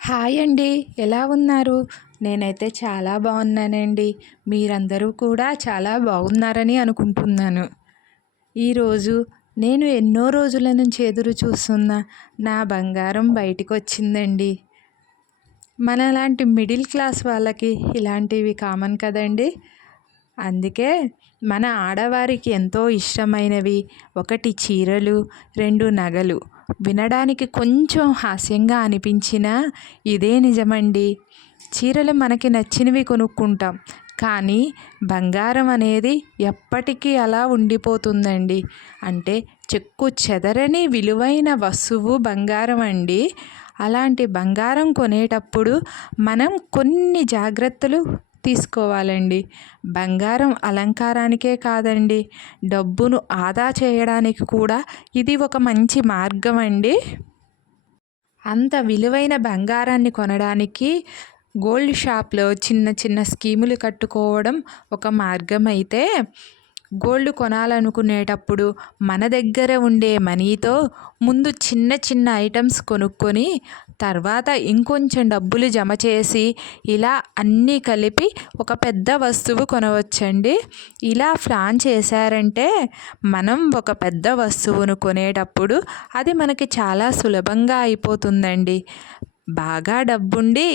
Hi అండి ఎలా ఉన్నారు? నేనైతే చాలా బాగున్నానండి. మీరందరూ కూడా చాలా బాగున్నారని అనుకుంటున్నాను. ఈరోజు నేను ఎన్నో రోజుల నుంచి ఎదురు చూస్తున్న నా బంగారం బయటికి వచ్చిందండి మనలాంటి మిడిల్ క్లాస్ వాళ్ళకి ఇలాంటివి కామన్ కదండి. అందుకే మన ఆడవారికి ఎంతో ఇష్టమైనవి ఒకటి చీరలు రెండు నగలు. వినడానికి కొంచెం హాస్యంగా అనిపించినా ఇదే నిజమండి. చీరలు మనకి నచ్చినవి కొనుక్కుంటాం. కానీ బంగారం అనేది ఎప్పటికీ అలా ఉండిపోతుందండి. అంటే చెక్కు చెదరని విలువైన వస్తువు బంగారం అండి. అలాంటి బంగారం కొనేటప్పుడు మనం కొన్ని జాగ్రత్తలు తీసుకోవాలండి. బంగారం అలంకారానికే కాదండి. డబ్బును ఆదా చేయడానికి కూడా ఇది ఒక మంచి మార్గం అండి. అంత విలువైన బంగారాన్ని కొనడానికి గోల్డ్ షాప్లో చిన్న చిన్న స్కీములు కట్టుకోవడం ఒక మార్గం అయితే గోల్డ్ కొనాలనుకునేటప్పుడు మన దగ్గర ఉండే మనీతో ముందు చిన్న చిన్న ఐటమ్స్ కొనుక్కొని తర్వాత ఇంకొంచెం డబ్బులు జమ చేసి ఇలా అన్నీ కలిపి ఒక పెద్ద వస్తువు కొనవచ్చండి. ఇలా ప్లాన్ చేశారంటే మనం ఒక పెద్ద వస్తువును కొనేటప్పుడు అది మనకి చాలా సులభంగా అయిపోతుందండి. బాగా డబ్బుండి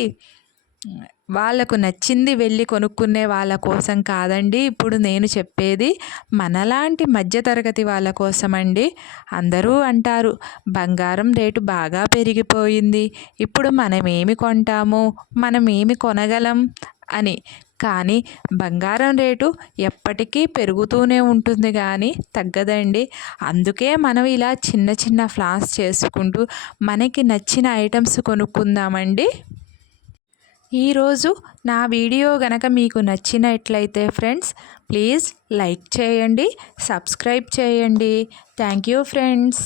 వాళ్ళకు నచ్చింది వెళ్ళి కొనుక్కునే వాళ్ళ కోసం కాదండి. ఇప్పుడు నేను చెప్పేది మనలాంటి మధ్యతరగతి వాళ్ళ కోసం అండి అందరూ అంటారు బంగారం రేటు బాగా పెరిగిపోయింది. ఇప్పుడు మనం ఏమి కొంటాము? మనం ఏమి కొనగలం? అని. కానీ బంగారం రేటు ఎప్పటికీ పెరుగుతూనే ఉంటుంది కానీ తగ్గదండి. అందుకే మనం ఇలా చిన్న చిన్న ఫ్లాస్ చేసుకుంటూ మనకి నచ్చిన ఐటమ్స్ కొనుక్కుందామండి. ఈరోజు నా వీడియో గనక మీకు నచ్చినట్లయితే ఫ్రెండ్స్ ప్లీజ్ లైక్ చేయండి సబ్స్క్రైబ్ చేయండి. Thank you friends.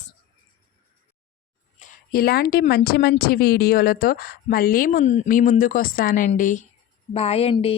ఇలాంటి మంచి మంచి వీడియోలతో మళ్ళీ ముం మీ ముందుకు వస్తానండి బాయ్ అండి.